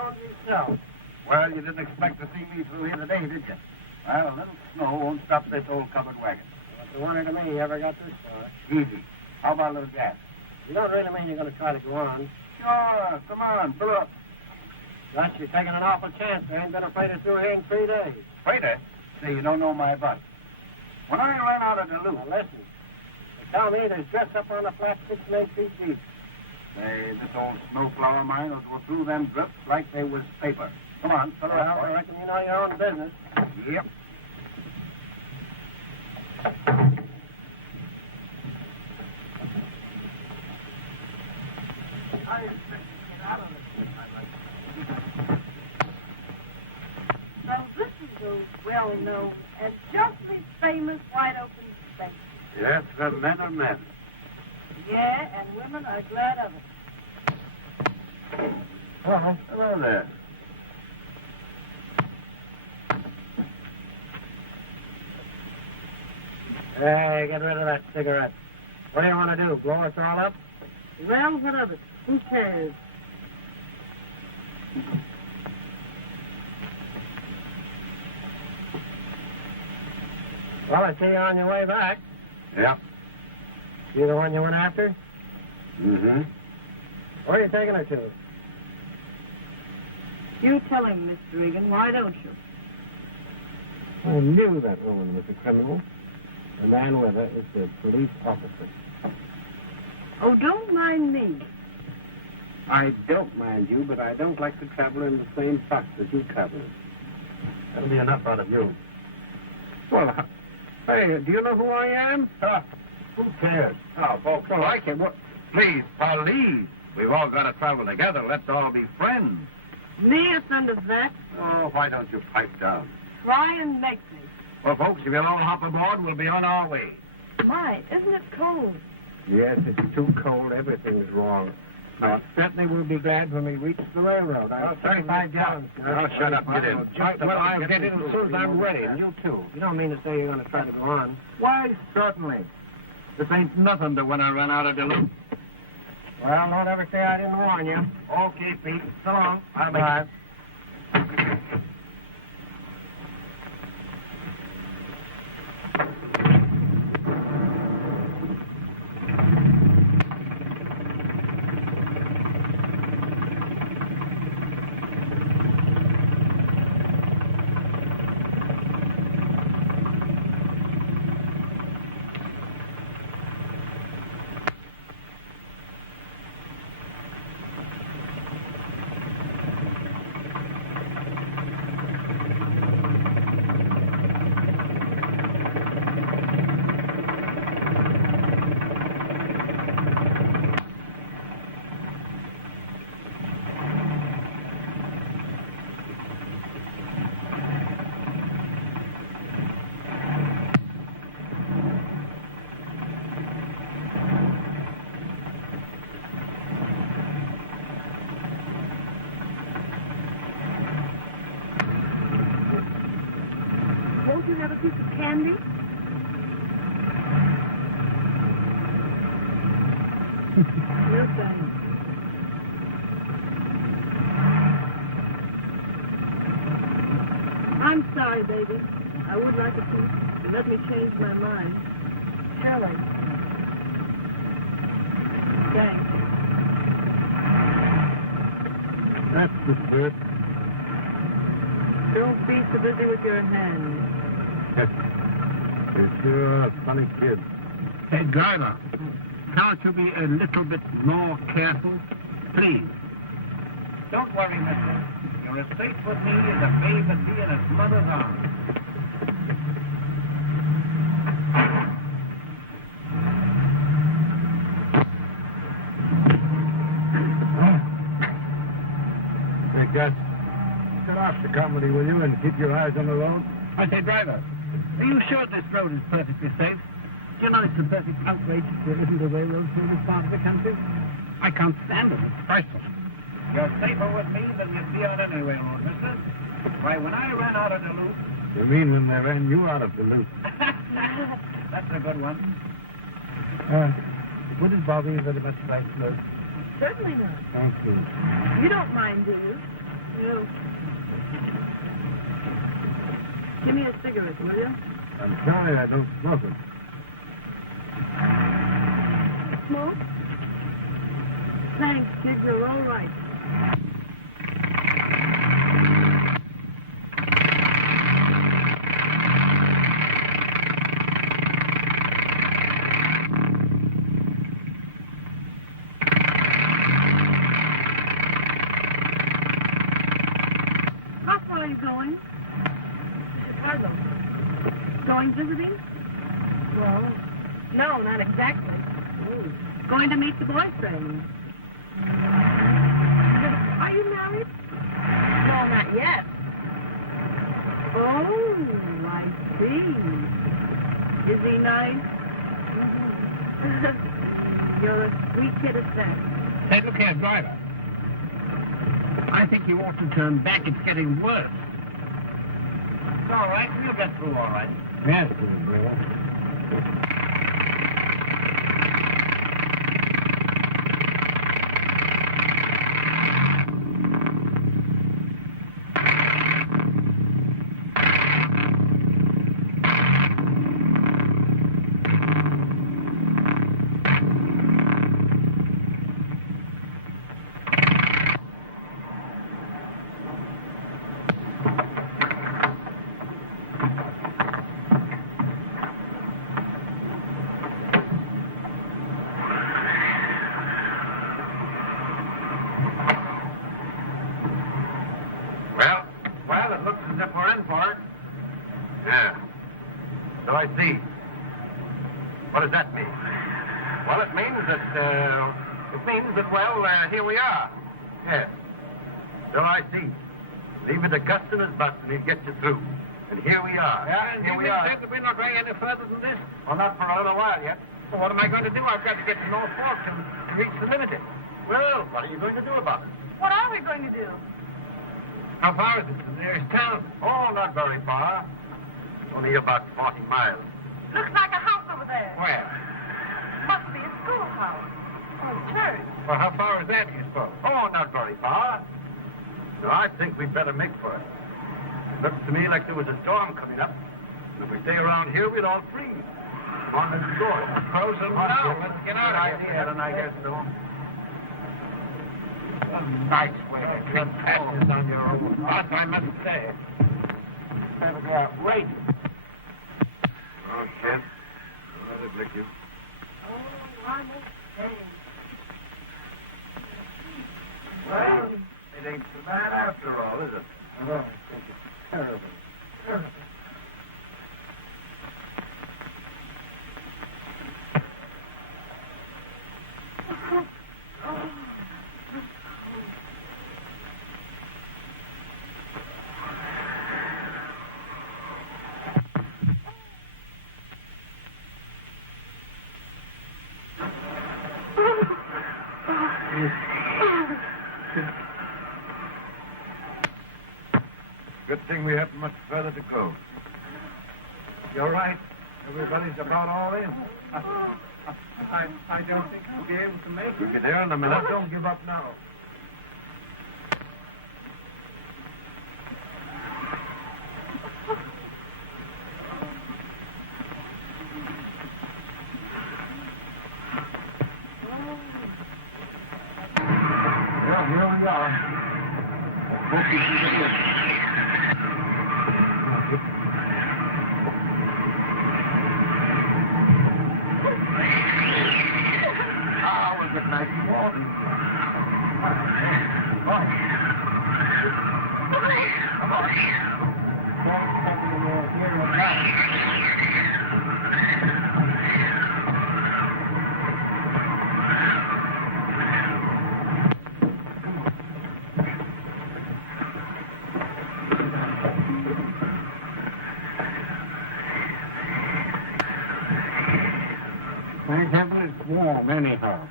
owns himself. Well, you didn't expect to see me through here today, did you? Well, a little snow won't stop this old covered wagon. What's the wonder to me you ever got this far? Easy. How about a little gas? You don't really mean you're going to try to go on. Sure. Come on, fill up. Gosh, you're taking an awful chance. There ain't been a freighter through here in 3 days. Freighter? Say, you don't know my butt. When I ran out of Duluth... Now, listen. They tell me there's drifts up on the flat 6 and 8 feet deep. Say, this old snowflower mine will go through them drifts like they was paper. Come on, fill her Well, up. I reckon you know your own business. Yep. I expect to get out of this. So this is the well-known and justly famous wide open space. Yes, the men are men. Yeah, and women are glad of it. Oh, hello there. Hey, get rid of that cigarette. What do you want to do, blow us all up? Well, what of it? Who cares? Well, I see you on your way back. Yep. You the one you went after? Mm-hmm. Where are you taking her to? You tell him, Mr. Higgin, why don't you? I knew that woman was a criminal. The man with her is the police officer. Oh, don't mind me. I don't mind you, but I don't like to travel in the same box as you travel. That'll be enough out of you. Well, hey, do you know who I am? Who cares? Oh, folks, Well, I can. What? please, police. We've all got to travel together. Let's all be friends. Me offend of that? Oh, why don't you pipe down? Try and make me. Well, folks, if you'll all hop aboard, we'll be on our way. My, isn't it cold? Yes, it's too cold. Everything's wrong. Now, certainly we'll be glad when we reach the railroad. I have 35 gallons. Oh, shut up, get in. Well, I'll get in as soon as I'm ready, and you too. You don't mean to say you're going to try to go on? Why, certainly. This ain't nothing to when I run out of Duluth. Well, don't ever say I didn't warn you. Okay, Pete. So long. Bye-bye. Won't you have a piece of candy? No thanks. I'm sorry, baby. I would like a piece. You let me change my mind. Carole. Thanks. That's the spirit. Don't be so busy with your hands. You're sure a funny kid. Hey, driver, can't you be a little bit more careful? Please. Don't worry, mister. You're as safe with me as a babe at be in its mother's arms. Hey, Gus, cut off the comedy, will you, and keep your eyes on the road? I say, driver, are you sure this road is perfectly safe? Do you know it's a perfect outrage there isn't a railroad through this part of the country? I can't stand it. It's frightful. You're safer with me than you'd be on any railroad, mister. Why, when I ran out of Duluth... You mean when they ran you out of Duluth? That's a good one. Wouldn't bother you very much, Bachelor? Certainly not. Thank you. You don't mind, do you? Give me a cigarette, will you? I'm sorry I don't smoke it. Smoke? Thanks, kid. You're all right. How far are you going? Chicago. Going visiting? Well, no, not exactly. Oh. Going to meet the boyfriend. Are you married? No, not yet. Oh, I see. Is he nice? You're a sweet kid at that. Say, look here, driver. I think you ought to turn back. It's getting worse. It's all right. We'll get through all right. Yes, brother. Well, it looks as if we're in for it. Yeah. So I see. What does that mean? Well, it means that, here we are. Yes. So I see. Leave it to Customer's bus and he'll get you through. And here we are. Yeah, and here we you are. think that we're not going any further than this? Well, not for a little while yet. Well, what am I going to do? I've got to get to North Fork and reach the limited. Well, what are you going to do about it? What are we going to do? How far is it to the nearest town? Oh, not very far. Only about 40 miles. Looks like a house over there. Where? Must be a schoolhouse. Or a church. Well, how far is that, you suppose? Oh, not very far. No, I think we'd better make for it. Looks to me like there was a storm coming up. And if we stay around here, we'll all freeze. Come on, let's go. Frozen now. Let's get out of here. I guess so. A nice way to treat passengers on your own bus, I must say. Better go out. Wait. Oh, Kent. Let it lick you. Oh, I'm okay. Well, it ain't so bad after all, is it? Oh, I think it's terrible. Terrible. Good thing we haven't much further to go. You're right. Everybody's about all in. I don't think I'll be able to make We'll get there in a minute. Don't give up now. Well, here we are. Hope you can get in. Get nice and warm. Come on. Thank heaven it's warm anyhow.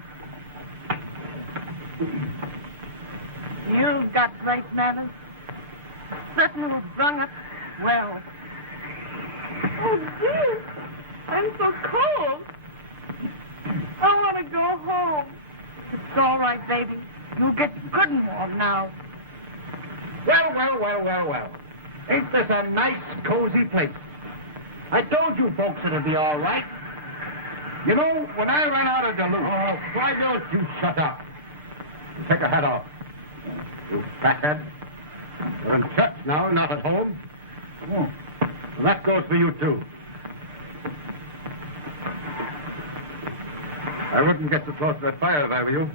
You've got great manners. Certainly brung up well. Oh, dear. I'm so cold. I want to go home. It's all right, baby. You'll get good and warm now. Well. Ain't this a nice, cozy place? I told you folks it'd be all right. You know, when I ran out of Duluth... Oh, why don't you shut up? You take your hat off. You fathead. You're in church now, not at home. Well, that goes for you, too. I wouldn't get too close to that fire if I were you.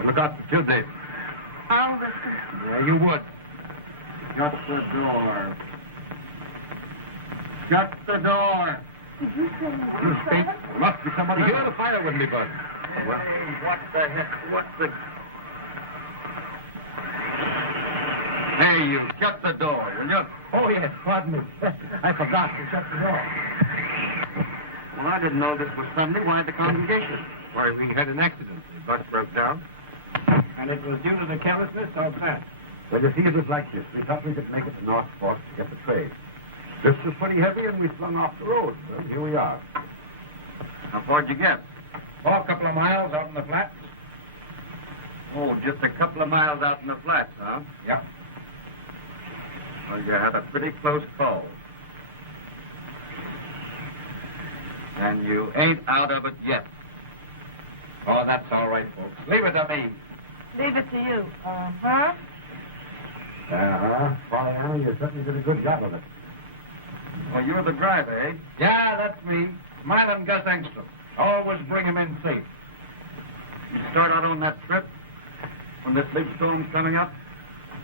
I'd look out for Tuesday. I'll listen. Yeah, you would. Shut the door. Shut the door. Did you say You speak. There must be somebody here. The fire wouldn't be burned. Well, what the heck? What's the... Hey, you, shut the door, will you? Oh, yes, pardon me. I forgot to shut the door. Well, I didn't know this was Sunday. Why the congregation? Why, we had an accident. The bus broke down. And it was due to the carelessness of that. Well, you see, it was like this. We thought we could make it to North Fork to get the trade. This was pretty heavy, and we flung off the road. Well, here we are. How far'd you get? Oh, a couple of miles out in the flats. Oh, just a couple of miles out in the flats, huh? Yeah. Well, you had a pretty close call. And you ain't out of it yet. Oh, that's all right, folks. Leave it to me. Leave it to you. Uh-huh. Pollyanna, you certainly did a good job of it. Well, you're the driver, eh? Yeah, that's me. Smiling Gus Engstrom. Always bring him in safe. You start out on that trip when this big storm's coming up?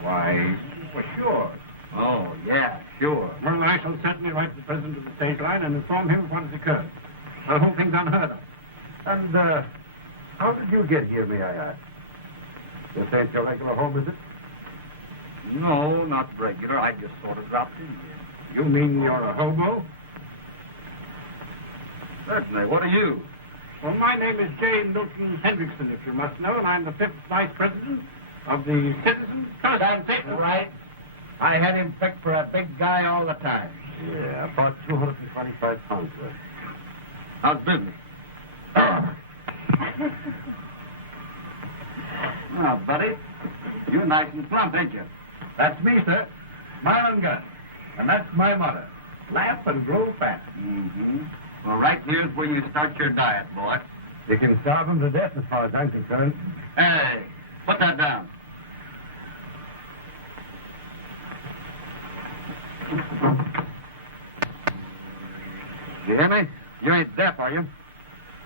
Why, For sure. Oh, yeah, sure. Well, I shall certainly write to the president of the stage line and inform him of what has occurred. The whole thing's unheard of. and, how did you get here, may I ask? This ain't your regular home, is it? No, not regular. I just sort of dropped in here. You mean you're a hobo? Certainly. What are you? Well, my name is J. Milton Hendrickson, if you must know, and I'm the 5th Vice President of the Citizens Trust. That's right. I had him picked for a big guy all the time. Yeah, about 225 pounds worth. How's business? Now, buddy, you're nice and plump, ain't you? That's me, sir. Smile and gun. And that's my motto. Laugh and grow fat. Mm-hmm. Well, right here's where you start your diet, boy. You can starve them to death as far as I'm concerned. Hey, put that down. You hear me? You ain't deaf, are you?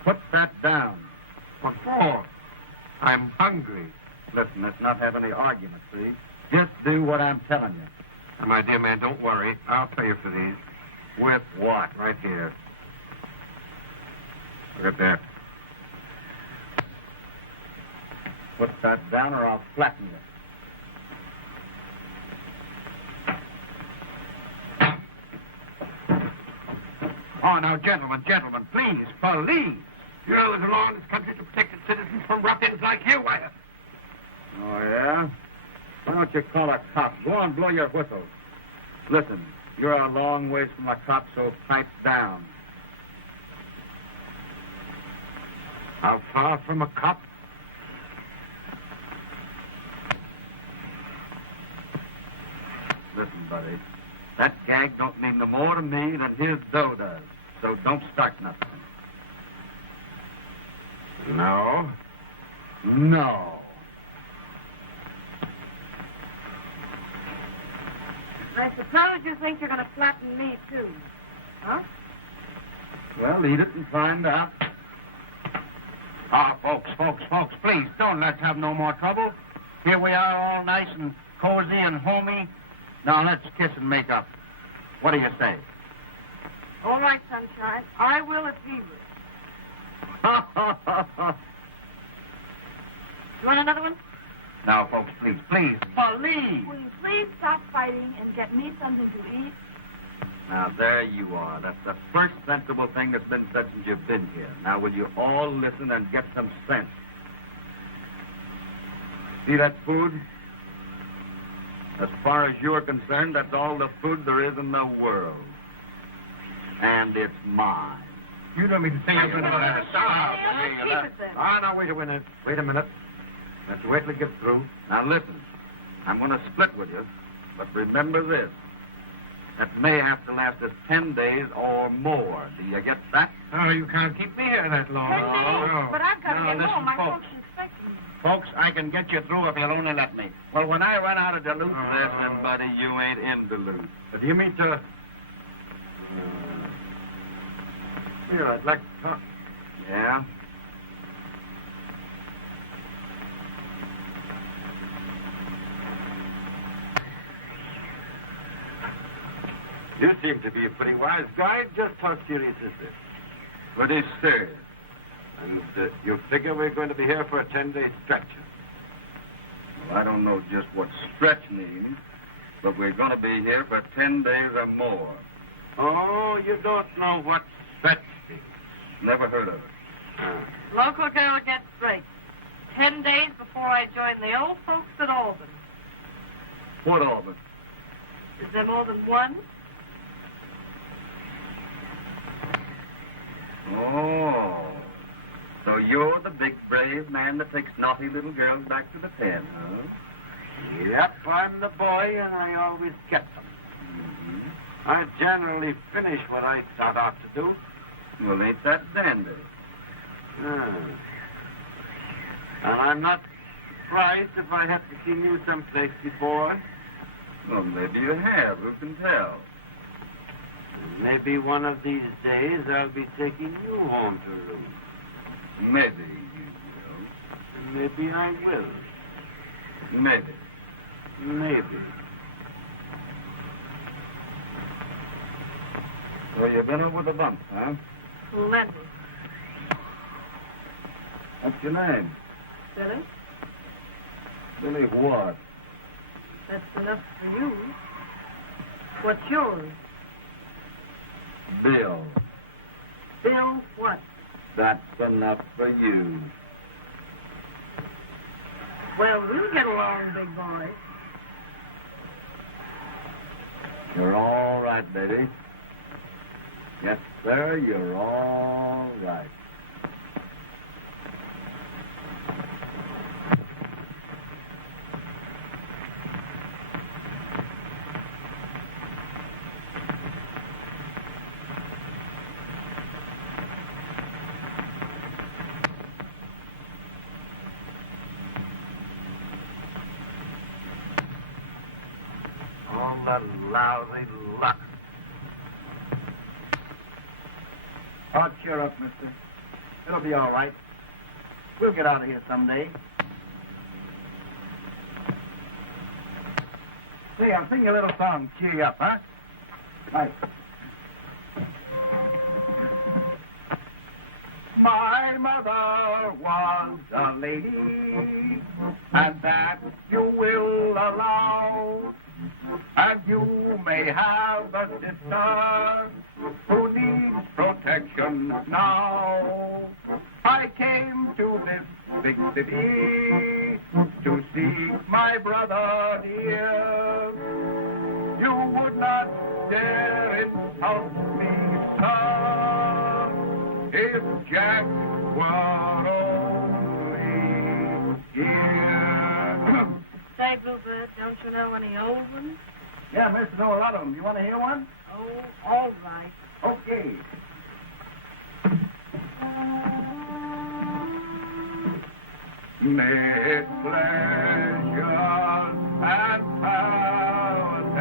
Put that down. What for? I'm hungry. Listen, let's not have any argument, see? Just do what I'm telling you. My dear man, don't worry. I'll pay you for these. With what? Right here. Right there. Put that down or I'll flatten you. Oh, now, gentlemen, please, police. You know there's a law in this country to protect its citizens from ruffians like you, Wyatt. Oh, yeah? Why don't you call a cop? Go on, blow your whistle. Listen, you're a long ways from a cop, so pipe down. How far from a cop? Listen, buddy, that gag don't mean no more to me than his dough does. So don't start nothing. No. No. I suppose you think you're going to flatten me, too. Huh? Well, eat it and find out. Ah, folks, please, don't let's have no more trouble. Here we are all nice and cozy and homey. Now let's kiss and make up. What do you say? All right, Sunshine. I will if he will. You want another one? Now, folks, please. Will you please stop fighting and get me something to eat? Now, there you are. That's the first sensible thing that's been said since you've been here. Now, will you all listen and get some sense? See that food? As far as you're concerned, that's all the food there is in the world. And it's mine. You don't mean to say you're going to... Let's keep it then. Ah, now, wait a minute. Wait a minute. Let's wait till it gets through. Now, listen. I'm going to split with you. But remember this. that may have to last us 10 days or more. Do you get that? Oh, you can't keep me here that long. 10 days? No. But I've got to No, get listen, home. My folks. folks are expecting me. Folks, I can get you through if you'll only let me. Well, when I run out of Duluth, Oh. listen, buddy, you ain't in Duluth. But you mean to... Here, I'd like to talk. Yeah? You seem to be a pretty wise guy. Just how serious is this? Pretty serious. And you figure we're going to be here for a 10-day stretch? Well, I don't know just what stretch means, but we're going to be here for 10 days or more. Oh, you don't know what stretch means. Never heard of it. Local girl gets straight. 10 days before I join the old folks at Albany. What Albany? Is there more than one? Oh. So you're the big, brave man that takes naughty little girls back to the pen, huh? Yep, I'm the boy, and I always get them. Mm-hmm. I generally finish what I start out to do. Well, ain't that dandy? And I'm not surprised if I have to see you someplace before. Well, maybe you have. Who can tell? Maybe one of these days I'll be taking you home to room. Maybe you Maybe I will. will. Maybe. Maybe. So you've been over the bump, huh? Plenty. What's your name? Billy, Billy what? that's enough for you. What's yours? Bill. Bill what? That's enough for you. Well, we'll get along, big boy. You're all right, baby. Yes, sir, you're all right. All the lousy luck. Oh, cheer up, mister. It'll be all right. We'll get out of here someday. Say, I'll sing you a little song. Cheer you up, huh? Right. My mother was a lady, and that you will allow. And you may have a sister who needs protection now. I came to this big city to seek my brother dear. You would not dare insult me, sir, if Jack were only here. Say, Bluebird, don't you know any old ones? Yeah, mister, know a lot of them. You want to hear one? Oh, all right. Okay. Mid pleasures and houses,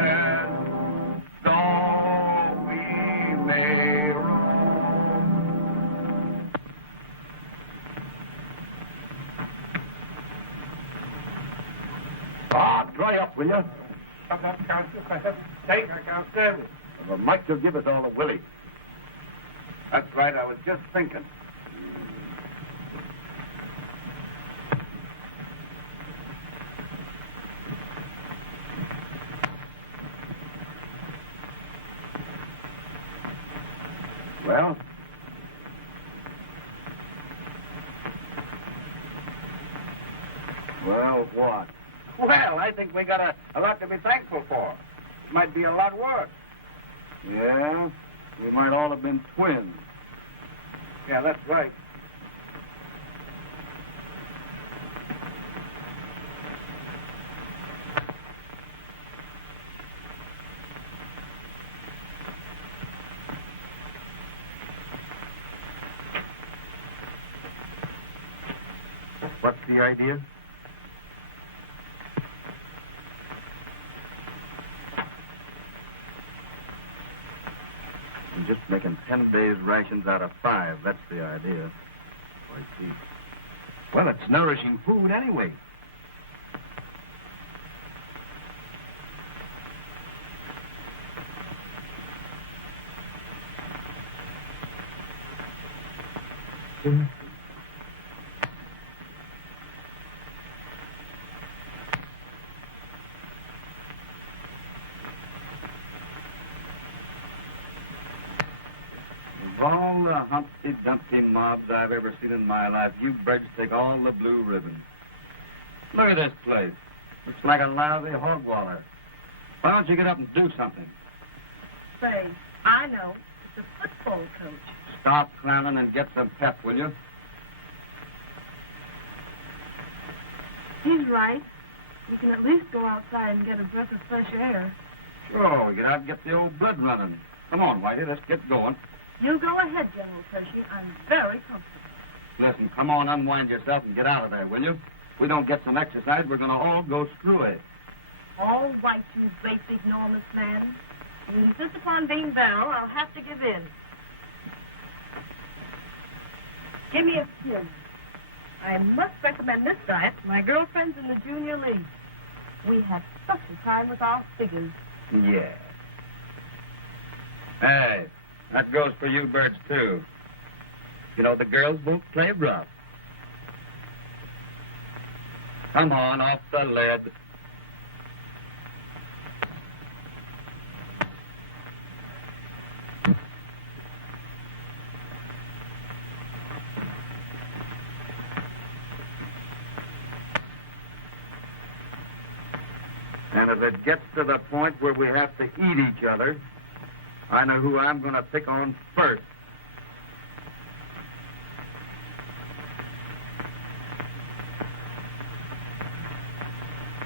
though we may roam. Ah, dry up, will you? I'm not conscious. I have steak. I can't stand it. Well, Mike will give us all a willy. That's right, I was just thinking. Well? Well, what? Well, I think we got a lot to be thankful for. Might be a lot worse. Yeah? We might all have been twins. Yeah, that's right. What's the idea? I'm just making 10 days' rations out of 5. That's the idea. I see. Well, it's nourishing food anyway. Of all the Humpty Dumpty mobs I've ever seen in my life, you birds take all the blue ribbon. Look at this place. Looks like a lousy hog waller. Why don't you get up and do something? Say, I know. It's a football coach. Stop clowning and get some pep, will you? He's right. We can at least go outside and get a breath of fresh air. Sure, we get out and get the old blood running. Come on, Whitey, let's get going. You go ahead, General Pershing. I'm very comfortable. Listen, come on, unwind yourself and get out of there, will you? If we don't get some exercise, we're going to all go screwy. All right, you great big enormous man. You insist upon being barrel, I'll have to give in. Give me a skin. I must recommend this diet to my girlfriends in the junior league. We have such a time with our figures. Yeah. Hey, that goes for you birds, too. You know, the girls won't play rough. Come on, off the lead. And if it gets to the point where we have to eat each other, I know who I'm going to pick on first.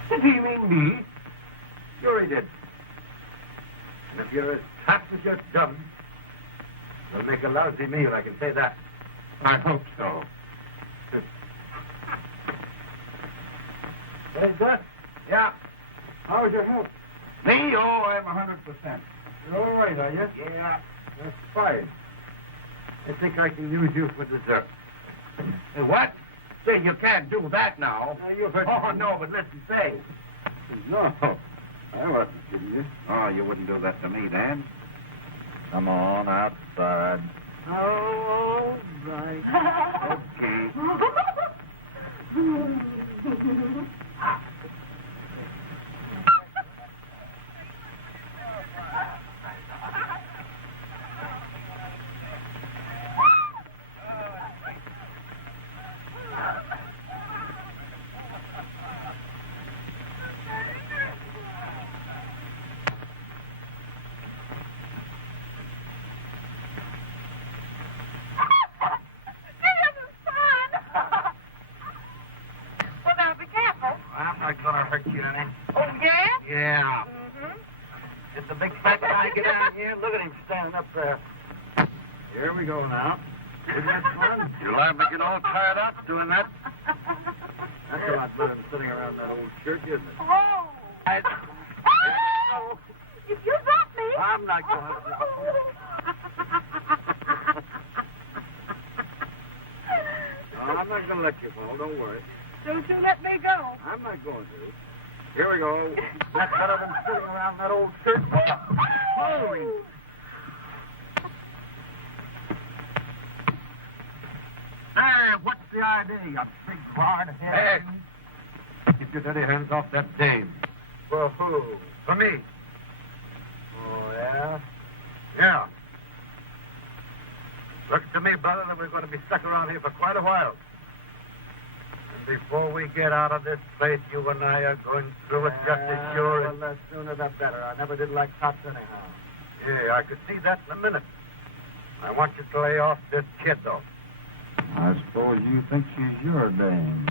Do you mean me? Sure he did. And if you're as tough as you're dumb, you'll make a lousy meal, I can say that. I hope so. Hey, Gus? Yeah? How's your health? Me? Oh, I'm 100%. You're all right, are you? Yeah. That's fine. I think I can use you for dessert. Hey, what? Say, you can't do that now. You heard me. No, but listen, say. No, I wasn't kidding you. Oh, you wouldn't do that to me, Dan. Come on, outside. All right. Okay. Hurt you any? Oh, yeah? Yeah. Mm-hmm. Did the big fat guy get down here? Look at him standing up there. Here we go now. Isn't that fun? You're liable to get all tired out doing that. That's a lot better than sitting around that old church, isn't it? Oh! Oh, If you drop me... I'm not going to drop you. No, I'm not going to let you fall. Don't worry. Don't you let me go. I'm not going to. Here we go. That's better than sitting around that old church. Holy! Hey, what's the idea, you big hard head? Hey, keep your dirty hands off that dame. For who? For me. Oh, yeah? Yeah. Looks to me, brother, that we're going to be stuck around here for quite a while. And before we get out of this place, you and I are going through it just as sure as... Well, the sooner the better. I never did like cops anyhow. Yeah, I could see that in a minute. I want you to lay off this kid, though. I suppose you think she's your dame.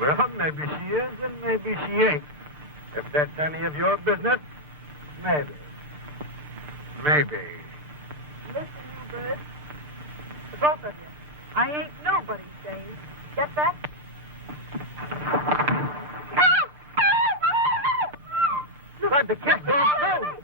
Well, maybe she is and maybe she ain't. If that's any of your business, maybe. Maybe. Listen, you birds. The both of you. I ain't nobody's Dave. Get that? The kid goes through.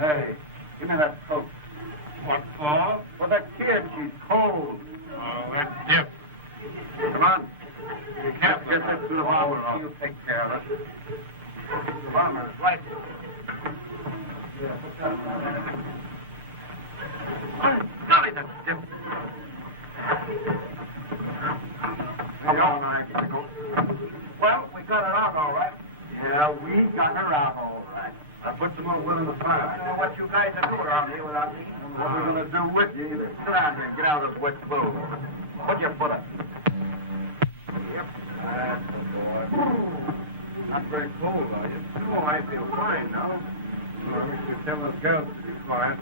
Hey, give me that coat. What for? For that kid, she's cold. Oh, that's Dip. Come on. You can't get this to the farmer. You take care of it. The farmer is right. Golly, that's Dip. Come on, I get the coat. Well, we got her out all right. Yeah, we got her out all right. I put some more wood in the fire. I don't know what you guys are doing around here without me. What we're going to do with you either. Sit down here and get out of this wet clothes. Put your foot up. Yep. That's the boy. Not very cold, are you? Oh, I feel fine now. Well, we should tell those girls to be quiet.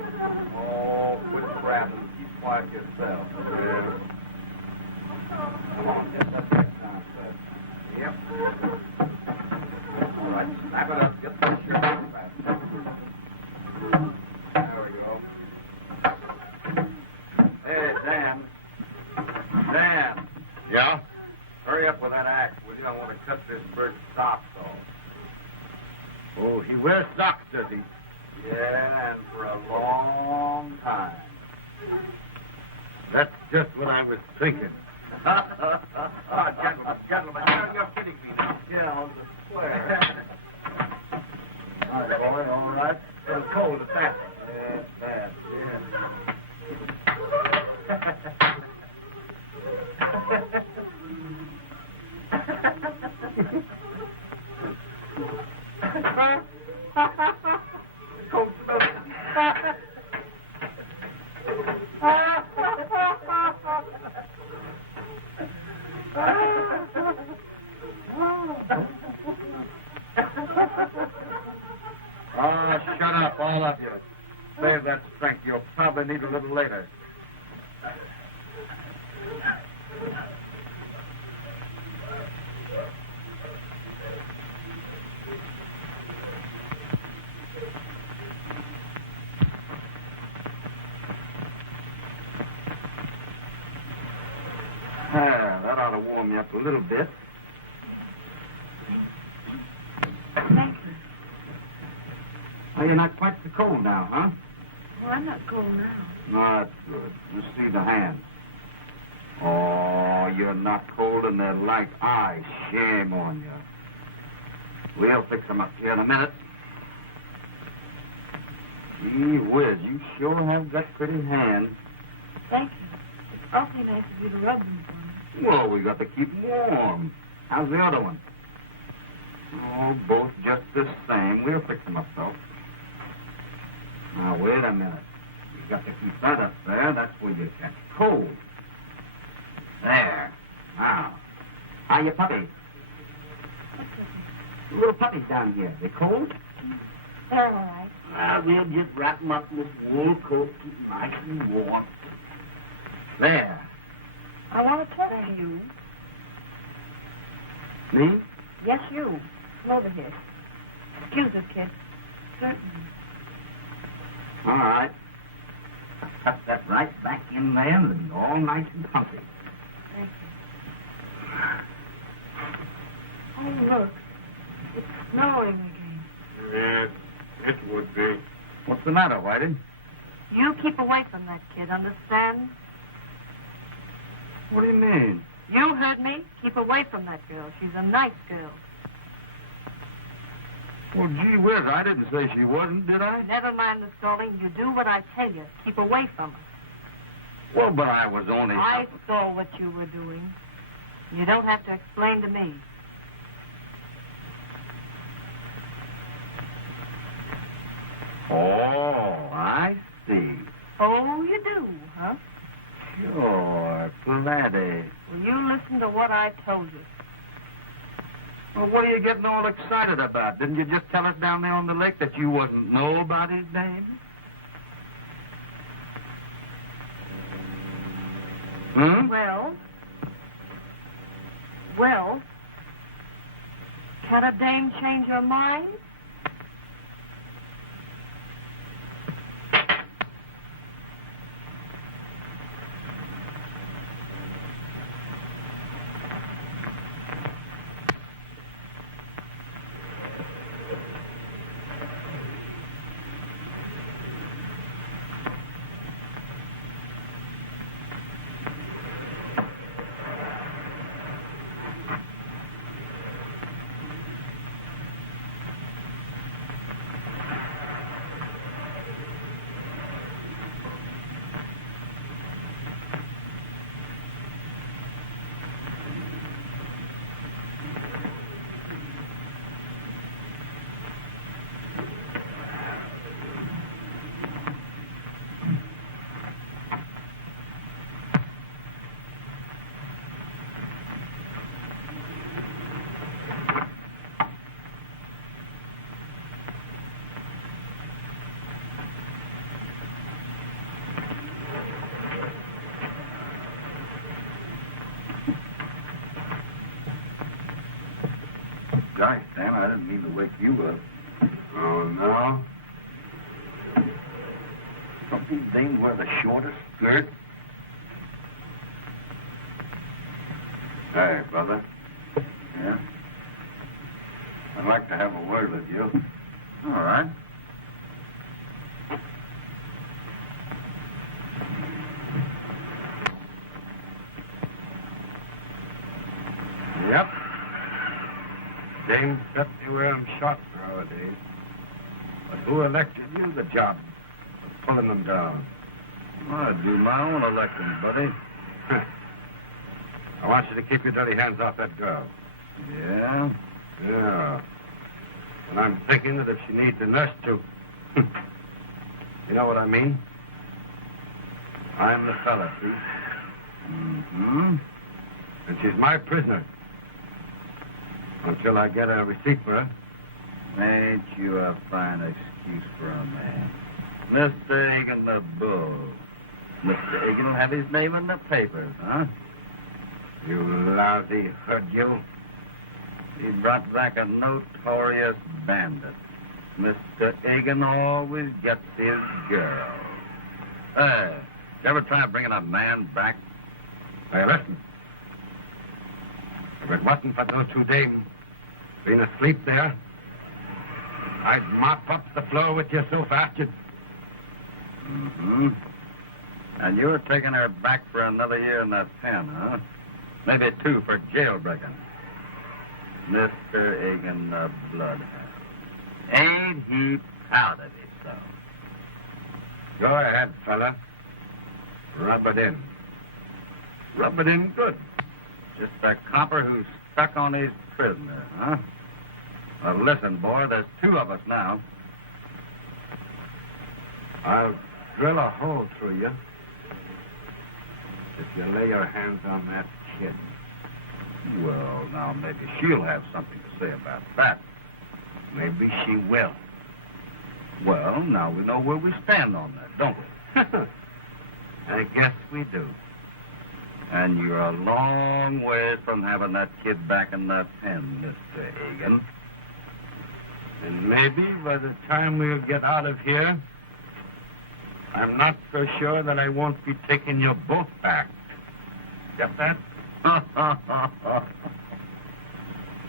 Oh, quit crapping. Keep quiet yourself. Yeah. Come on, get that back down, sir. Yep. All right, snap it up. Get that shirt on back. There we go. Hey, Dan. Dan. Yeah? Hurry up with that axe, will you? I want to cut this bird's socks off. Oh, he wears socks, does he? Yeah, and for a long time. That's just what I was thinking. Gentlemen, you're kidding me now. Yeah, on the square. All right, boy, all right. It was cold at that. Yeah, it's bad, Cold smoke. Oh, shut up, all of you. Save that strength. You'll probably need a little later. That ought to warm you up a little bit. Thank you. Well, you're not quite so cold now, huh? Well, I'm not cold now. No, that's good. You see the hands. Oh, you're not cold and they're like ice. Shame on you. We'll fix them up here in a minute. Gee whiz, you sure have got pretty hands. Thank you. It's awfully nice of you to rub them for me. Well, we got to keep warm. How's the other one? Oh, both just the same. We'll fix them up, though. Now, wait a minute. You've got to keep that up there. That's where you catch cold. There. Now, how your puppy? What's that? Little puppies down here. They cold? They're all right. Well, we'll just wrap them up in this wool coat, keep them nice and warm. There. I want to talk to you. Me? Yes, you. Come over here. Excuse us, kid. Certainly. All right. Tuck that right back in there and all nice and comfy. Thank you. Oh, look. It's snowing again. Yes, it would be. What's the matter, Whitey? You keep away from that kid, understand? What do you mean? You heard me. Keep away from that girl. She's a nice girl. Well, gee whiz, I didn't say she wasn't, did I? Never mind the stalling. You do what I tell you. Keep away from her. Well, but I was only... I saw what you were doing. You don't have to explain to me. Oh, I see. Oh, you do, huh? Sure, plenty. Well, you listen to what I told you. Well, what are you getting all excited about? Didn't you just tell us down there on the lake that you wasn't nobody's name? Hmm? Well, can a dame change her mind? Gosh, Sam, I didn't mean to wake you up. Oh, no? Don't these dames wear the shortest skirt? Hey, brother. Yeah? I'd like to have a word with you. All right. Yep. Dames certainly wear them short nowadays. But who elected you the job of pulling them down? I do my own electing, buddy. I want you to keep your dirty hands off that girl. Yeah? Yeah. And I'm thinking that if she needs a nurse too. You know what I mean? I'm the fella, see? Mm-hmm. And she's my prisoner. Until I get a receipt for her. Ain't you a fine excuse for a man? Mr. Higgin the Bull. Mr. Higgin will have his name in the papers, huh? You lousy hood, you. He brought back a notorious bandit. Mr. Higgin always gets his girl. Hey, you ever try bringing a man back? Hey, listen. If it wasn't for those two dames being asleep there, I'd mop up the floor with you so fast you'd... Mm-hmm. And you're taking her back for another year in that pen, huh? Maybe 2 for jailbreaking. Mr. Higgin the Bloodhound. Ain't he proud of himself? Go ahead, fella. Rub it in. Rub it in good. Just a copper who's stuck on his prisoner, huh? Well, listen, boy, there's 2 of us now. I'll drill a hole through you if you lay your hands on that kid. Well, now, maybe she'll have something to say about that. Maybe she will. Well, now we know where we stand on that, don't we? I guess we do. And you're a long way from having that kid back in that pen, Mr. Higgin. And maybe by the time we'll get out of here, I'm not so sure that I won't be taking you both back. Get that?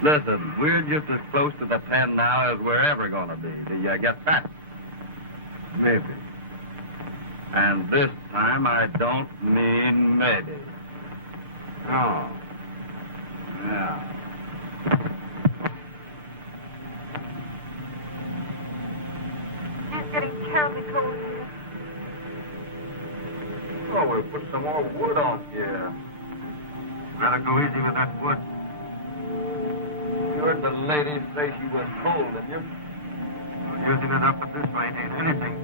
Listen, we're just as close to the pen now as we're ever going to be. Do you get that? Maybe. And this time I don't mean maybe. Oh. Yeah. It's getting terribly cold here. Oh, we'll put some more wood on here. Better go easy with that wood. You heard the lady say she was cold, didn't you? Using it up at this rate ain't anything.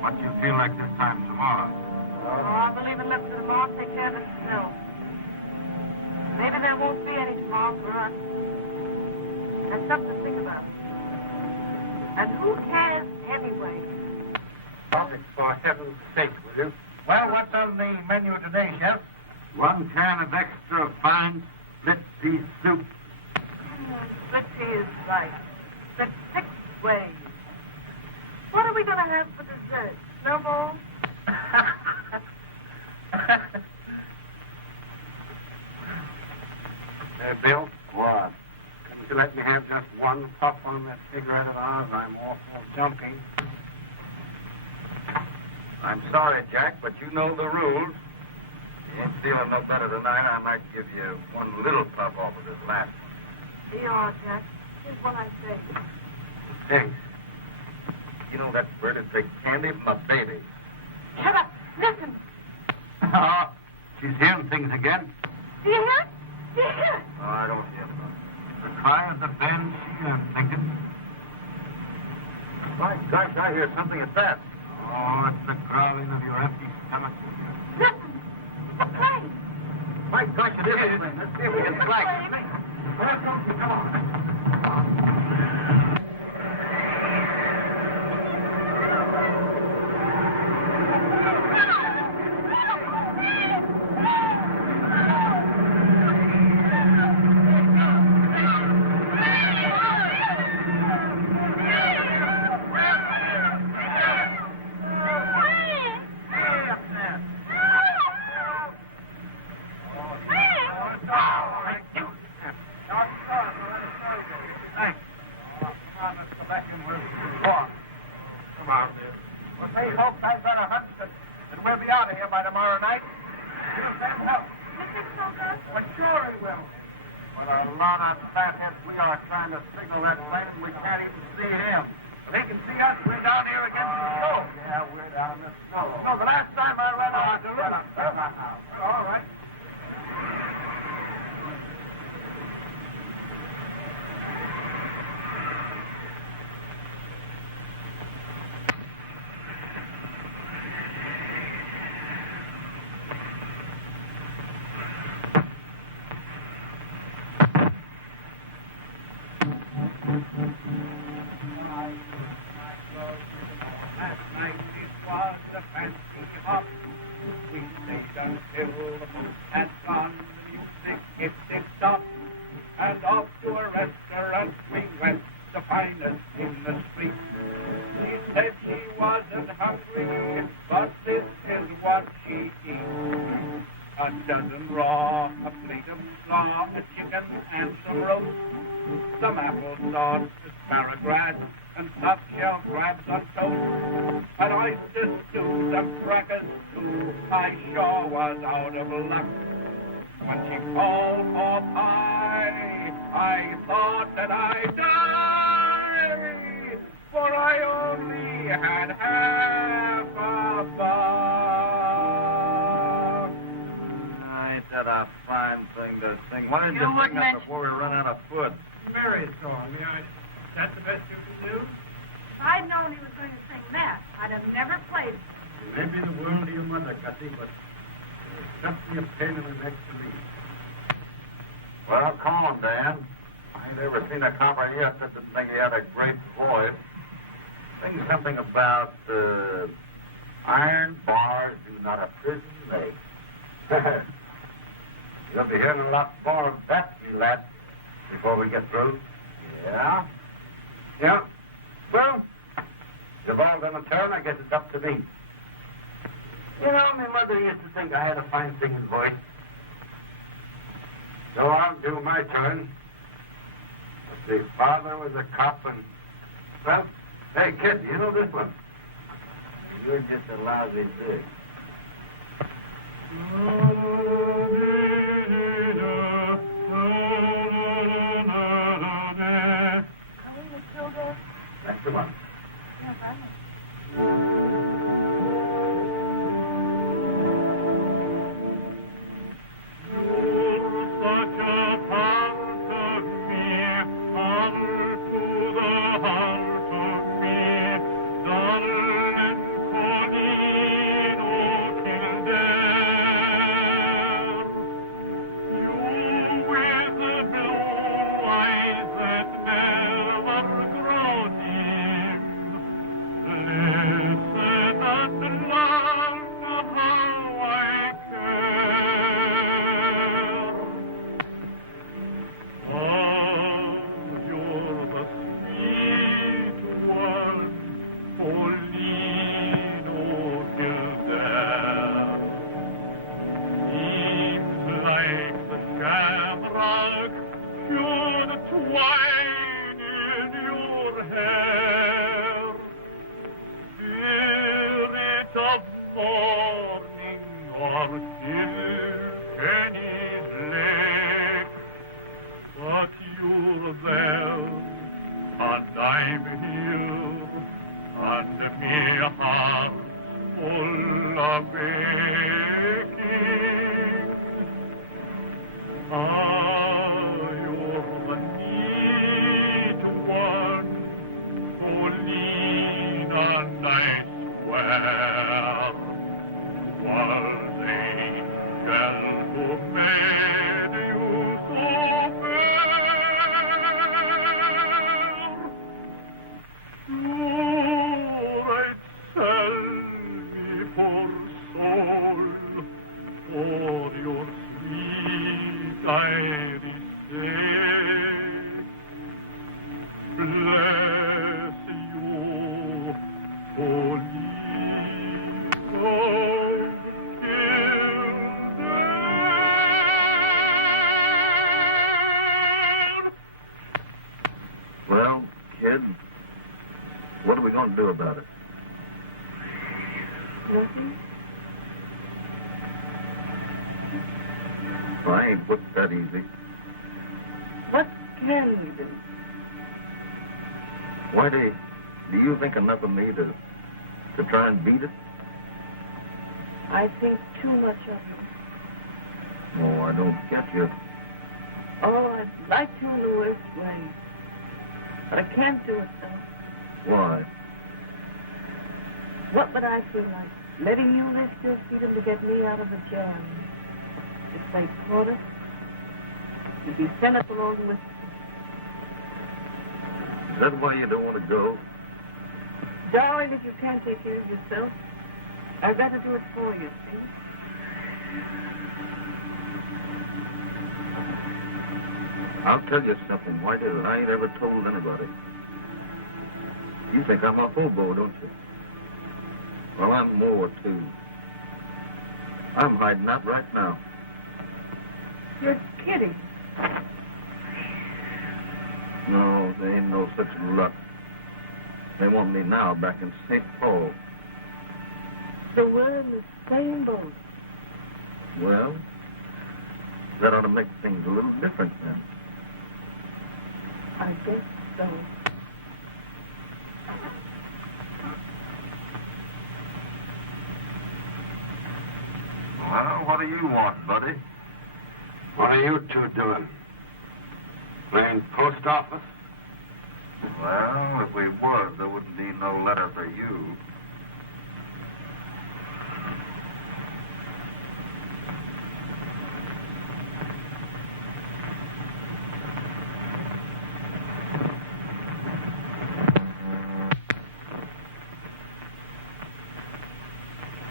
What you feel like this time tomorrow. Oh, I believe it left to tomorrow to take care of the snow. Maybe there won't be any tomorrow for us. That's something to think about. And who cares anyway? Topic, for heaven's sake, will you? Well, what's on the menu today, Chef? 1 can of extra fine split pea soup. Split pea is right. The 6 ways. What are we going to have for dessert? Snowball? Bill? What? Couldn't you let me have just 1 puff on that cigarette of ours? I'm awful jumpy. I'm sorry, Jack, but you know the rules. You ain't feeling no better tonight. I might give you 1 little puff off of this last one. Here you are, Jack. Here's what I say. Thanks. You know that bird is big candy for my baby. Shut up. Listen. Oh, she's hearing things again. Do you hear it? Do you hear it? Oh, I don't hear them. The cry of the banshee, I'm thinking. My gosh, I hear something at that. Oh, it's the growling of your empty stomach. Listen. It's a plane. My gosh, it is a plane. Let's see if we can flag it. Come on. Why didn't you sing that before we run out of food? Mary's song. That's the best you can do? If I'd known he was going to sing that, I'd have never played it. Maybe the world to your mother, Gussie, but it's something a pain in the neck to me. Well, come on, Dan. I ain't ever seen a copper yet that didn't think he had a great voice. Sing something about iron bars do not a prison make. You'll be hearing a lot more of that, you lad, before we get through. Yeah? Yeah? Well, you've all done a turn. I guess it's up to me. You know, my mother used to think I had a fine singing voice. So I'll do my turn. Let's see, father was a cop and... Well, hey, kid, you know this one? You're just a lousy pig. That's the one. Yes, I know. Well, kid, what are we going to do about it? Nothing. Well, I ain't put that easy. What can we do? Whitey, do you think enough of me to try and beat it? I think too much of him. Oh, I don't get you. Oh, I'd like to in the worst way. But I can't do it, though. Why? What would I feel like? Letting you lift your freedom to get me out of the jam. If they caught us, you'd be sent up along with me. Is that why you don't want to go? Darling, if you can't take care of yourself, I'd rather do it for you, see? I'll tell you something, Whitey, that I ain't ever told anybody. You think I'm a hobo, don't you? Well, I'm more, too. I'm hiding out right now. You're kidding. No, there ain't no such luck. They want me now back in St. Paul. So we're in the same boat. Well, that ought to make things a little different then. I guess so. Well, what do you want, buddy? What are you two doing? Playing post office? Well, if we was, there wouldn't be no letter for you.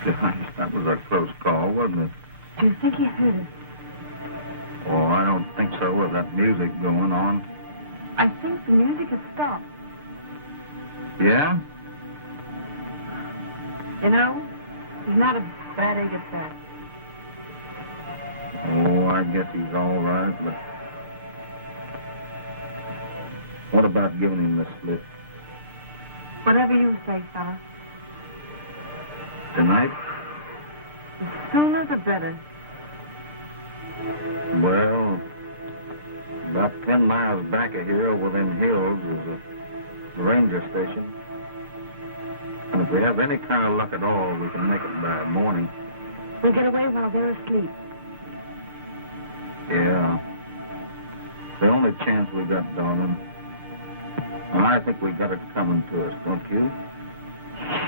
Gosh, that was a close call, wasn't it? Do you think he heard us? music going on. I think the music has stopped. Yeah? You know, he's not a bad egg at that. Oh, I guess he's all right, but... What about giving him the slip? Whatever you say, fella. Tonight? The sooner the better. Well, about 10 miles back of here, over them hills, is a ranger station. And if we have any kind of luck at all, we can make it by morning. We'll get away while they're asleep. Yeah. It's the only chance we got, darling. And I think we got it coming to us, don't you?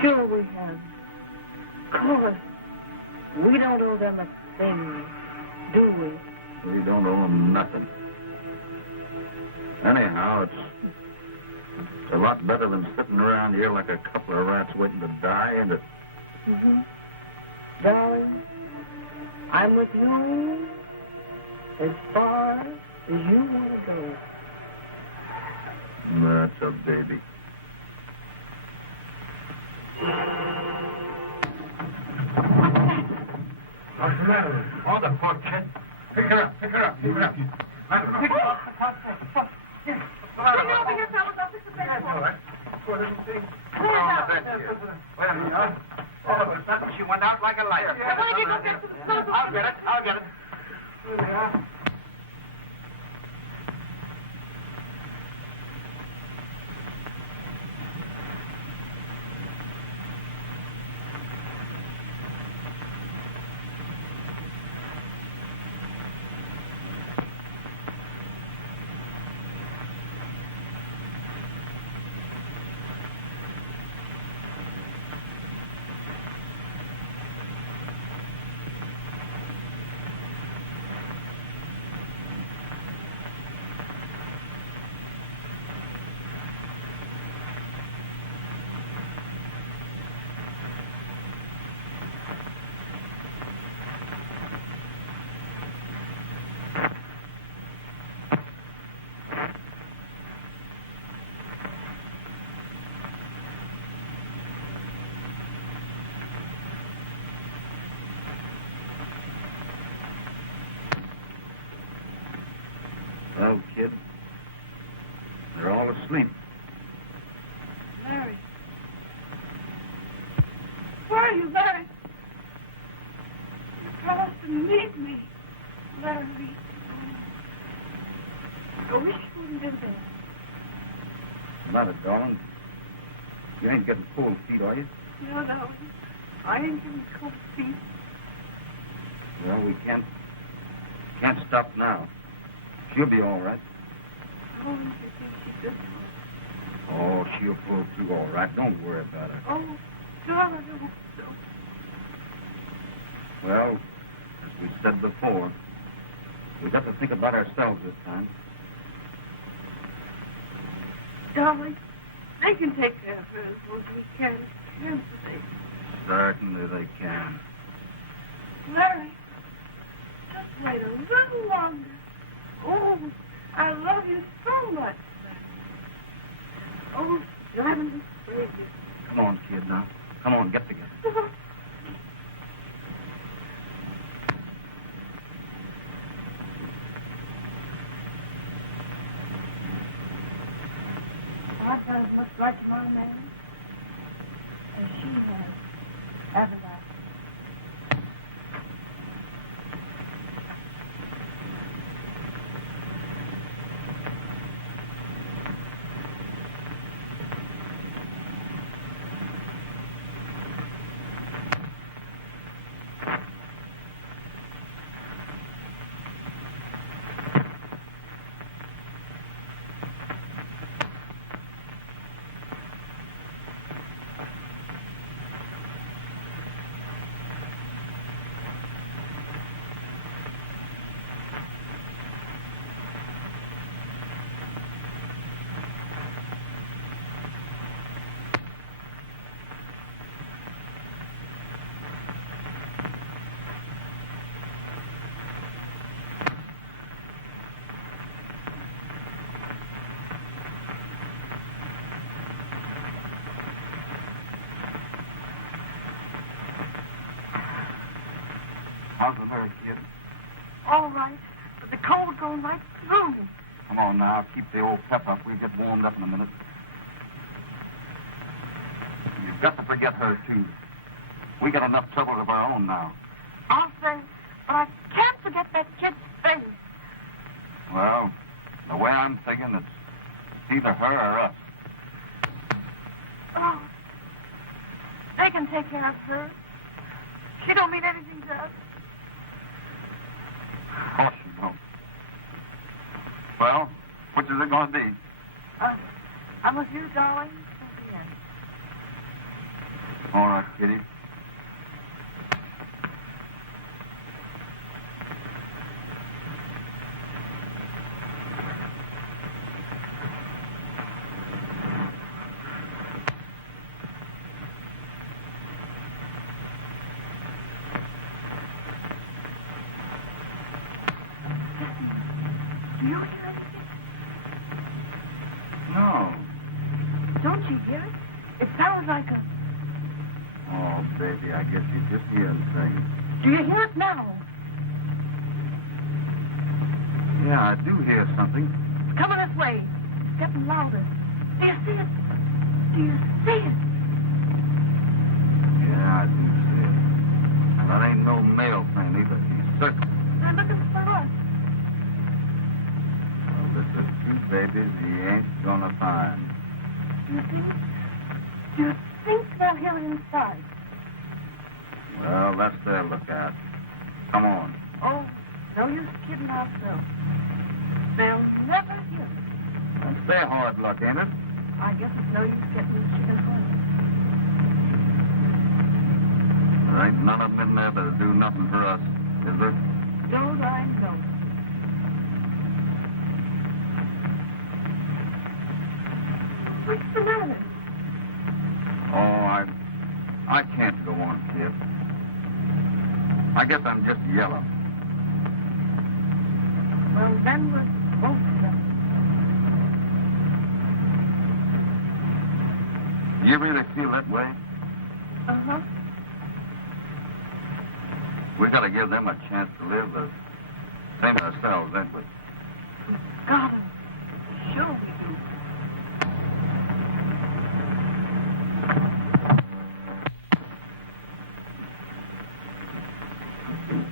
Sure we have. Of course. We don't owe them a thing, do we? We don't owe them nothing. Anyhow, it's a lot better than sitting around here like a couple of rats waiting to die, isn't it? Mm-hmm. Darling, I'm with you as far as you want to go. That's a baby. What's the matter with you? Oh, the poor kid. Pick her up, pick her up, pick her up. Pick her up. Bring over here, fellas. I'll fix the bed That's for all you. right. Poor little thing. Clear it out. Well, all of a sudden, she went out like a light. I want to get back to the snowstorm. I'll get it, I'll get it. Here we are. Well, kid, they're all asleep. Larry. Where are you, Larry? You promised to meet me, Larry. I wish you wouldn't have been there. Not it, darling. You ain't getting cold feet, are you? No, no. I ain't getting cold feet. Well, we can't stop now. She'll be all right. Oh, you think she just... Oh, she'll pull through all right. Don't worry about her. Oh, darling, I hope so. Well, as we said before, we've got to think about ourselves this time. Darling, they can take care of her as well as we can. Can't they? Certainly they can. Larry, just wait a little longer. Oh, I love you so much, Larry. Oh, driving me crazy. Come on, kid, now. Come on, get together. I've got as much right to my man as she has, haven't I? way, kid. All right, but the cold going right through me. Come on now, keep the old pep up. We'll get warmed up in a minute. You've got to forget her, too. We got enough trouble of our own now. I'll say, but I can't forget that kid's face. Well, the way I'm thinking, it's either her or us. Oh, they can take care of her. She don't mean anything to us. Of course you don't. Well, which is it going to be? I'm with you, darling, at the end. All right, Kitty. Do you hear anything? No. Don't you hear it? It sounds like a... Oh, baby, I guess you just hear him sing. Do you hear it now? Yeah, I do hear something. It's coming this way. It's getting louder. Do you see it? Do you see it? Yeah, I do see it. And that ain't no male thing either. He's certain. They're looking for us. Well, this is two babies he ain't gonna find. Do you think? Do you think they'll hear it inside? Well, that's their lookout. Come on. Oh, no use kidding ourselves. They'll never hear it. That's their hard luck, ain't it? I guess it's no use getting the chicken home. There ain't none of them in there that'll do nothing for us, is there? Those I know. What's the matter? Oh, I can't go on, kid. I guess I'm just yellow. Well, then we're both done. You really feel that way? Uh-huh. We gotta give them a chance to live the same as ourselves, ain't we? Got him. Sure we do.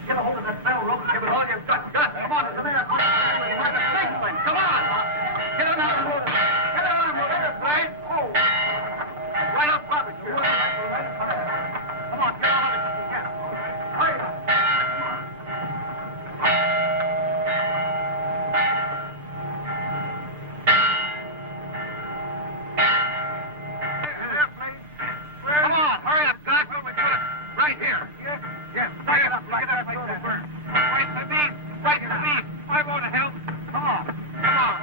Get a hold of that bell rope and give it all you've got. Come on, come here. Come on. Get on out of the road. Get on out of the road. Right? Oh. Right up front. Come on, get on it. Hurry up. Come on, hurry up, Doc. Right here. Yes, right up. Look at that. Right to me. Right to me. I want to help. Come on. Come on.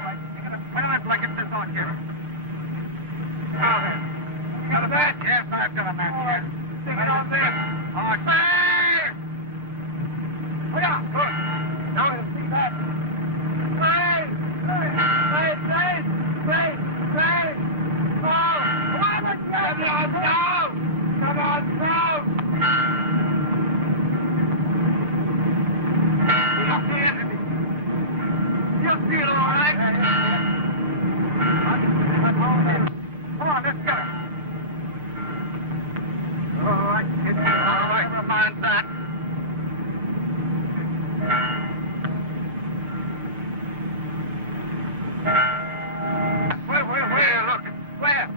Wait a minute, like if this on here. You got a match? Yes, I've got a match here. Stick it on there. Oh, say! Hurry up. Good. Now we'll see that. Say! Oh! Come on, down! Come on, down! You'll see it all right. Come on, let's go. All right, kid. All right, never mind that. Where? Look. Where?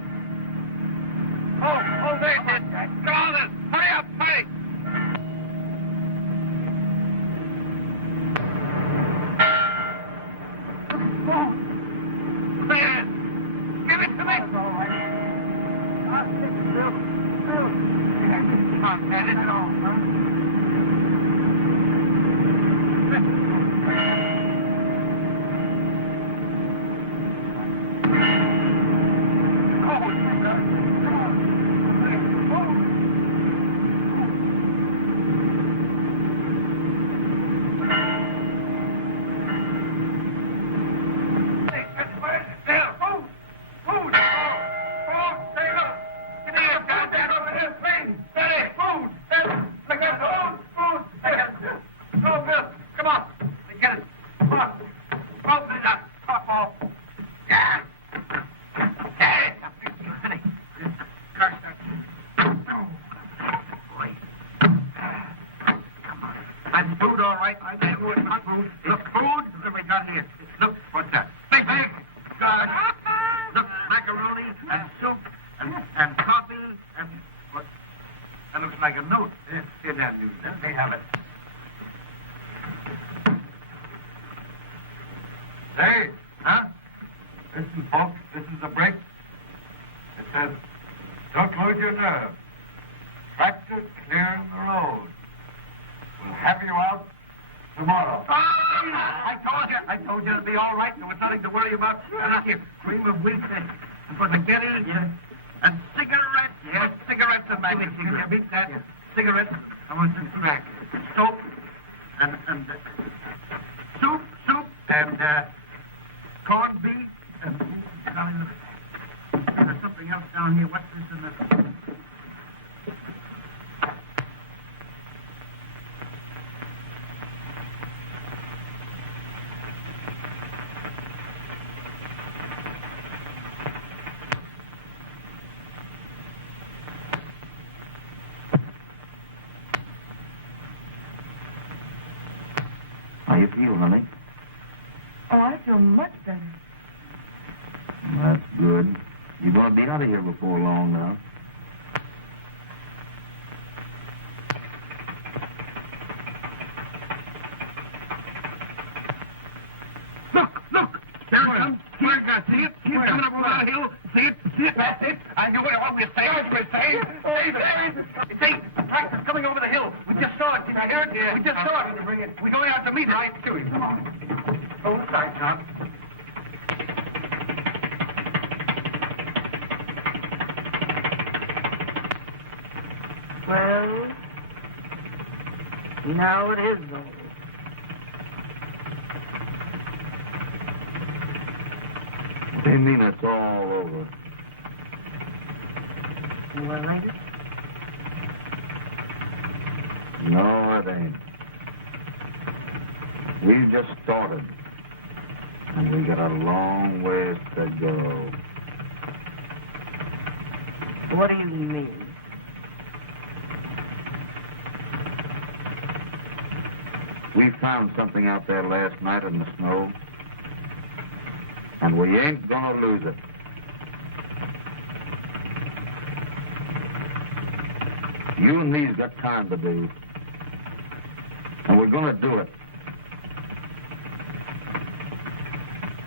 Oh, there it is. Go on then. Hurry up, hurry. There. Give it to me. That's all right. I'll stick it, Bill. Come on, man. It's all right. damn news. There they have it. Say, huh? Listen, folks, this is the break. It says, don't lose your nerve. Tractor clearing the road. We'll have you out tomorrow. I told you it'd be all right. There was nothing to worry about. And look here, cream of wheat and for the getting. Yeah. And cigarettes. Yes, cigarettes and maggots. You beat that. Yeah. Cigarettes. I want some crack. Soap. And soup. And corned beef. And there's something else down here. What's this in the... How you feel, honey? Oh, I feel much better. That's good. You're going to be out of here before long now. Look! There it comes. Here, see it? He's coming up over that hill. See it? That's it. I knew what we're saying. See, the tractor's coming over the hill. We just saw it. Did I hear it? Yeah. We just saw it. We're going out to meet it. Right to him. Come on. Go inside, John. Well, now it is over. What do you mean it's all over? Well, ain't it? No, it ain't. We've just started. And we got a long ways to go. What do you mean? We found something out there last night in the snow. And we ain't gonna lose it. You and me's got time to do. And we're gonna do it.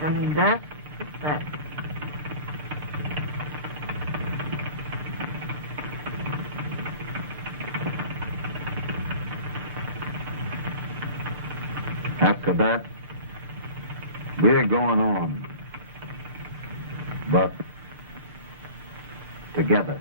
And that's that. After that, we're going on. But together.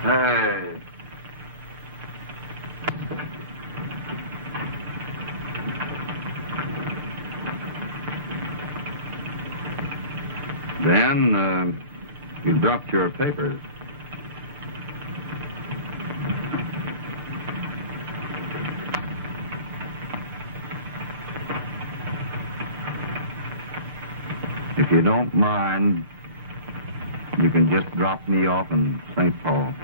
Hey. Then, you dropped your papers. If you don't mind, you can just drop me off in St. Paul.